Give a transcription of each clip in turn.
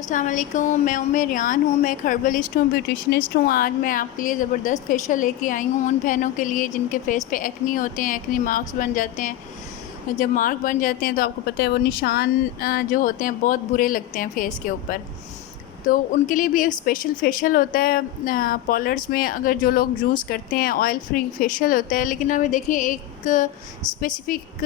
अस्सलाम वालेकुम। मैं उम्मे रियान हूँ। मैं एक हर्बलिस्ट हूँ, ब्यूटिशनिस्ट हूँ। आज मैं आपके लिए ज़बरदस्त फेशियल लेके आई हूँ उन बहनों के लिए जिनके फेस पे एक्नी होते हैं, एक्नी मार्क्स बन जाते हैं। जब मार्क बन जाते हैं तो आपको पता है वो निशान जो होते हैं बहुत बुरे लगते हैं फेस के ऊपर। तो उनके लिए भी एक स्पेशल फेशियल होता है पॉलर्स में, अगर जो लोग यूज़ करते हैं ऑयल फ्री फेशियल होता है। लेकिन अभी देखिए एक स्पेसिफ़िक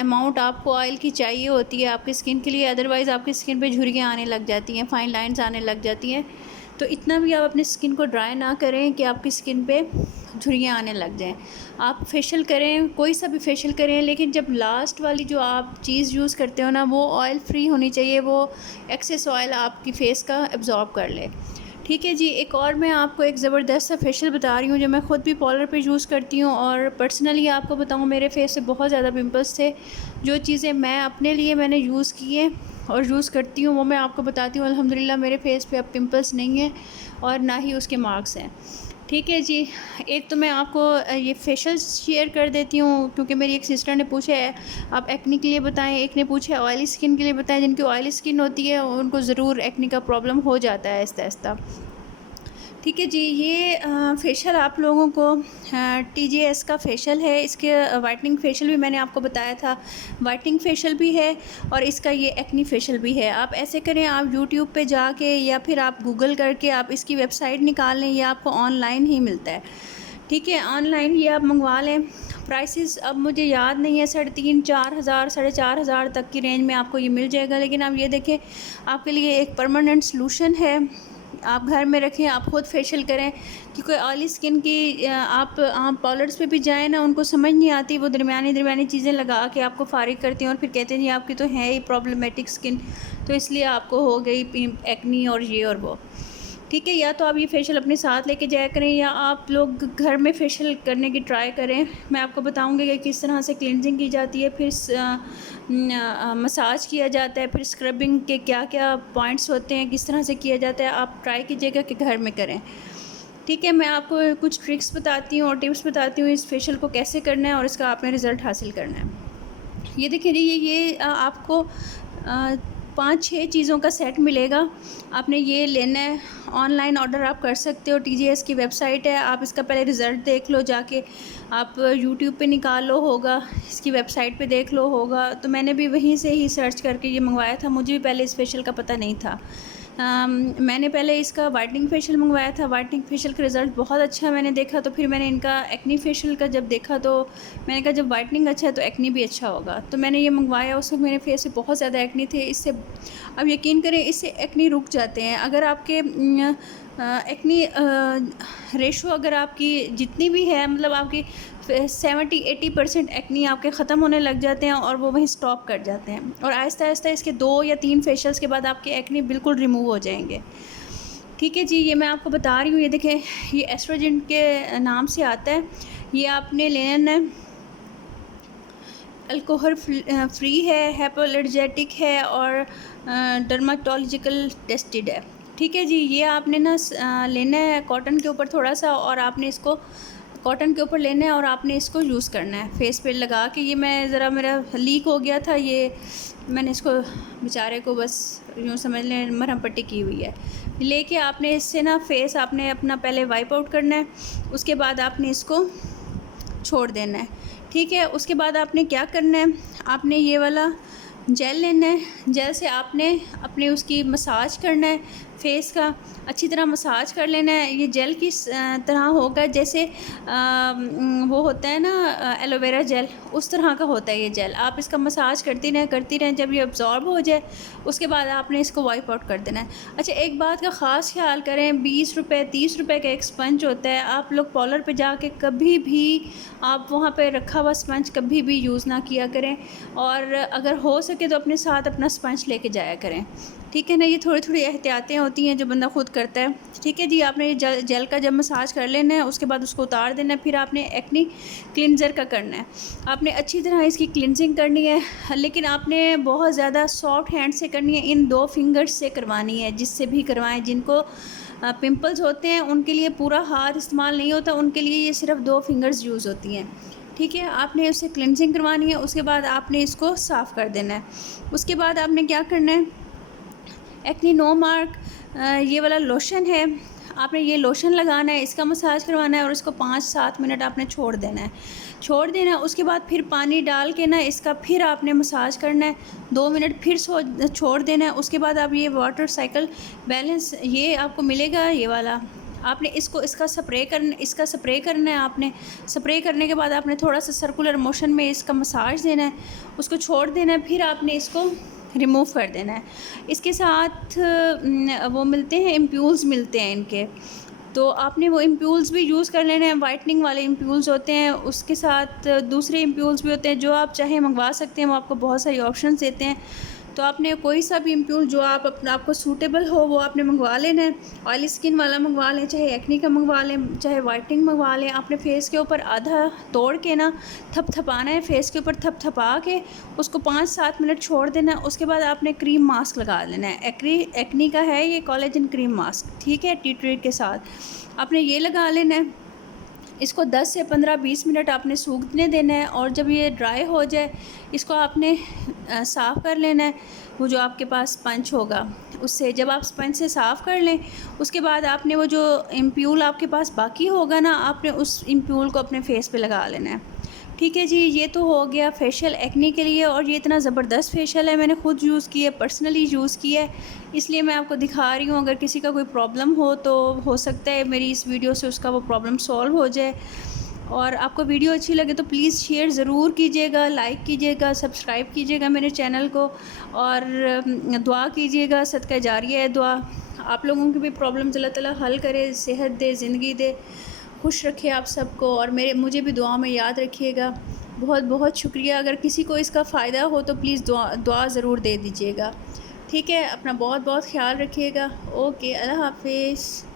अमाउंट आपको ऑयल की चाहिए होती है आपकी स्किन के लिए, अदरवाइज़ आपकी स्किन पे झुर्रियाँ आने लग जाती हैं, फाइन लाइंस आने लग जाती हैं। तो इतना भी आप अपनी स्किन को ड्राई ना करें कि आपकी स्किन पे झुर्रियाँ आने लग जाएं। आप फेशियल करें, कोई सा भी फेशियल करें, लेकिन जब लास्ट वाली जो आप चीज़ यूज़ करते हो ना वो ऑयल फ्री होनी चाहिए, वो एक्सेस ऑयल आपकी फ़ेस का एब्ज़ॉर्ब कर ले। ठीक है जी। एक और मैं आपको एक ज़बरदस्त सा फेशियल बता रही हूँ जो मैं ख़ुद भी पार्लर पे यूज़ करती हूँ, और पर्सनली आपको बताऊँ मेरे फेस से बहुत ज़्यादा पिंपल्स थे। जो चीज़ें मैं अपने लिए मैंने यूज़ की हैं और यूज़ करती हूँ वो मैं आपको बताती हूँ। अल्हम्दुलिल्लाह मेरे फेस पे अब पिंपल्स नहीं हैं और ना ही उसके मार्क्स हैं। ठीक है जी। एक तो मैं आपको ये फेशियल शेयर कर देती हूँ क्योंकि मेरी एक सिस्टर ने पूछा है आप एक्ने के लिए बताएं, एक ने पूछा है ऑयली स्किन के लिए बताएं। जिनकी ऑयली स्किन होती है उनको ज़रूर एक्ने का प्रॉब्लम हो जाता है आहिस्ता आहिस्ता। ठीक है जी। ये फेशियल आप लोगों को TJS का फेशियल है। इसके वाइटनिंग फेशियल भी मैंने आपको बताया था, वाइटनिंग फेशियल भी है और इसका ये एक्नी फेशियल भी है। आप ऐसे करें, आप यूट्यूब पे जाके या फिर आप गूगल करके आप इसकी वेबसाइट निकाल लें, ये आपको ऑनलाइन ही मिलता है। ठीक है, ऑनलाइन ये आप मंगवा लें। प्राइसेस अब मुझे याद नहीं है, 3,500-4,000 4,500 तक की रेंज में आपको ये मिल जाएगा। लेकिन आप ये देखें, आपके लिए एक परमानेंट सलूशन है। आप घर में रखें, आप ख़ुद फेशियल करें, क्योंकि ऑयली स्किन की आप पार्लर्स पे भी जाएँ ना, उनको समझ नहीं आती, वो दरमियानी चीज़ें लगा के आपको फ़ारिग करती हैं और फिर कहते हैं जी आपकी तो है ही प्रॉब्लमेटिक स्किन, तो इसलिए आपको हो गई एक्नी और ये और वो। ठीक है, या तो आप ये फेशियल अपने साथ लेके जाया करें या आप लोग घर में फेशियल करने की ट्राई करें। मैं आपको बताऊंगी कि किस तरह से क्लिनजिंग की जाती है, फिर मसाज किया जाता है, फिर स्क्रबिंग के क्या क्या पॉइंट्स होते हैं, किस तरह से किया जाता है। आप ट्राई कीजिएगा कि घर में करें। ठीक है, मैं आपको कुछ ट्रिक्स बताती हूँ और टिप्स बताती हूँ इस फेशियल को कैसे करना है और इसका आपने रिज़ल्ट हासिल करना है। ये देखिए जी, ये आपको 5-6 चीज़ों का सेट मिलेगा। आपने ये लेना है, ऑनलाइन ऑर्डर आप कर सकते हो, TJS की वेबसाइट है, आप इसका पहले रिज़ल्ट देख लो जाके, आप यूट्यूब पे निकाल लो होगा, इसकी वेबसाइट पे देख लो होगा। तो मैंने भी वहीं से ही सर्च करके ये मंगवाया था, मुझे भी पहले इस फेशियल का पता नहीं था। मैंने पहले इसका वाइटनिंग फेशियल मंगवाया था। वाइटनिंग फेशियल का रिज़ल्ट बहुत अच्छा मैंने देखा, तो फिर मैंने इनका एक्नी फेशियल का जब देखा तो मैंने कहा जब वाइटनिंग अच्छा है तो एक्नी भी अच्छा होगा। तो मैंने ये मंगवाया, उस वक्त मेरे फेस पे बहुत ज़्यादा एक्नी थे। इससे अब यकीन करें, इससे एक्नी रुक जाते हैं। अगर आपके एक्नी रेशो अगर आपकी जितनी भी है, मतलब आपकी 70-80% एक्नी आपके ख़त्म होने लग जाते हैं और वो वहीं स्टॉप कर जाते हैं, और आहिस्ता आहिस्ता इसके 2 या 3 फेशियल्स के बाद आपके एक्नी बिल्कुल रिमूव हो जाएंगे। ठीक है जी, ये मैं आपको बता रही हूँ। ये देखें, ये एस्ट्रोजन के नाम से आता है। ये आपने लेना है, अल्कोहल फ्री है, हाइपोअलर्जेटिक है और डर्माटोलॉजिकल टेस्टेड है। ठीक है जी। ये आपने ना लेना है कॉटन के ऊपर थोड़ा सा, और आपने इसको कॉटन के ऊपर लेना है और आपने इसको यूज़ करना है फेस पे लगा के। ये मैं ज़रा मेरा लीक हो गया था, ये मैंने इसको बेचारे को बस यूँ समझ लें मरहम पट्टी की हुई है। लेके आपने इससे ना फेस आपने अपना पहले वाइप आउट करना है, उसके बाद आपने इसको छोड़ देना है। ठीक है, उसके बाद आपने क्या करना है, आपने ये वाला जेल लेना है। जेल से आपने अपने उसकी मसाज करना है, फेस का अच्छी तरह मसाज कर लेना है। ये जेल किस तरह होगा, जैसे वो होता है ना एलोवेरा जेल, उस तरह का होता है ये जेल। आप इसका मसाज करती रहें, जब ये अब्ज़ॉर्ब हो जाए उसके बाद आपने इसको वाइप आउट कर देना है। अच्छा, एक बात का ख़ास ख्याल करें, 20 रुपये 30 रुपये का एक स्पंज होता है। आप लोग पार्लर पे जाके कभी भी आप वहाँ पे रखा हुआ स्पंज कभी भी यूज़ ना किया करें, और अगर हो सके तो अपने साथ अपना स्पंज लेके जाया करें। ठीक है ना, ये थोड़ी थोड़ी एहतियातें होती हैं जो बंदा खुद करता है। ठीक है जी। आपने ये जेल का जब मसाज कर लेना है उसके बाद उसको उतार देना है, फिर आपने एक्नी क्लिनज़र का करना है। आपने अच्छी तरह इसकी क्लिनजिंग करनी है, लेकिन आपने बहुत ज़्यादा सॉफ्ट हैंड से करनी है, इन 2 फिंगर्स से करवानी है, जिससे भी करवाएं। जिनको पिंपल्स होते हैं उनके लिए पूरा हाथ इस्तेमाल नहीं होता, उनके लिए ये सिर्फ 2 फिंगर्स यूज़ होती हैं। ठीक है, आपने उससे क्लिनजिंग करवानी है, उसके बाद आपने इसको साफ़ कर देना है। उसके बाद आपने क्या करना है, एक्नी नो मार्क ये वाला लोशन है, आपने ये लोशन लगाना है, इसका मसाज करवाना है और इसको 5-7 मिनट आपने छोड़ देना है। उसके बाद फिर पानी डाल के ना इसका फिर आपने मसाज करना है, 2 मिनट फिर छोड़ देना है। उसके बाद आप ये वाटर साइकिल बैलेंस ये आपको मिलेगा, ये वाला आपने इसका स्प्रे करना है। आपने स्प्रे करने के बाद आपने थोड़ा सा सर्कुलर मोशन में इसका मसाज देना है, उसको छोड़ देना है, फिर आपने इसको रिमूव कर देना है। इसके साथ वो मिलते हैं, इम्प्यूल्स मिलते हैं इनके, तो आपने वो इम्प्यूल्स भी यूज़ कर लेना है। वाइटनिंग वाले इम्प्यूल्स होते हैं, उसके साथ दूसरे इम्प्यूल्स भी होते हैं, जो आप चाहे मंगवा सकते हैं। वो आपको बहुत सारी ऑप्शंस देते हैं, तो आपने कोई सा भी इम्प्यूल जो आपको सूटेबल हो वो आपने मंगवा लेना है। ऑयली स्किन वाला मंगवा लें, चाहे एक्नी का मंगवा लें, चाहे वाइटनिंग मंगवा लें। आपने फेस के ऊपर आधा तोड़ के ना थपथपाना है, फेस के ऊपर थपथपा के उसको 5-7 मिनट छोड़ देना है। उसके बाद आपने क्रीम मास्क लगा लेना है। एक्नी का है ये कोलेजन क्रीम मास्क, ठीक है, टी ट्री के साथ आपने ये लगा लेना है। इसको 10 से 15-20 मिनट आपने सूखने देना है, और जब ये ड्राई हो जाए इसको आपने साफ़ कर लेना है। वो जो आपके पास स्पंज होगा उससे, जब आप स्पंज से साफ़ कर लें उसके बाद आपने वो जो इम्प्यूल आपके पास बाकी होगा ना, आपने उस इम्प्यूल को अपने फेस पे लगा लेना है। ठीक है जी, ये तो हो गया फेशियल एक्नी के लिए, और ये इतना ज़बरदस्त फेशियल है, मैंने ख़ुद यूज़ किया है, पर्सनली यूज़ किया है, इसलिए मैं आपको दिखा रही हूँ। अगर किसी का कोई प्रॉब्लम हो तो हो सकता है मेरी इस वीडियो से उसका वो प्रॉब्लम सॉल्व हो जाए। और आपको वीडियो अच्छी लगे तो प्लीज़ शेयर ज़रूर कीजिएगा, लाइक कीजिएगा, सब्सक्राइब कीजिएगा मेरे चैनल को, और दुआ कीजिएगा, सदका जारिया है दुआ। आप लोगों की भी प्रॉब्लम्स अल्लाह ताला हल करे, सेहत दे, ज़िंदगी दे, खुश रखे आप सबको, और मुझे भी दुआ में याद रखिएगा। बहुत बहुत शुक्रिया। अगर किसी को इसका फ़ायदा हो तो प्लीज़ दुआ ज़रूर दे दीजिएगा। ठीक है, अपना बहुत बहुत ख्याल रखिएगा। ओके, अल्लाह हाफिज़।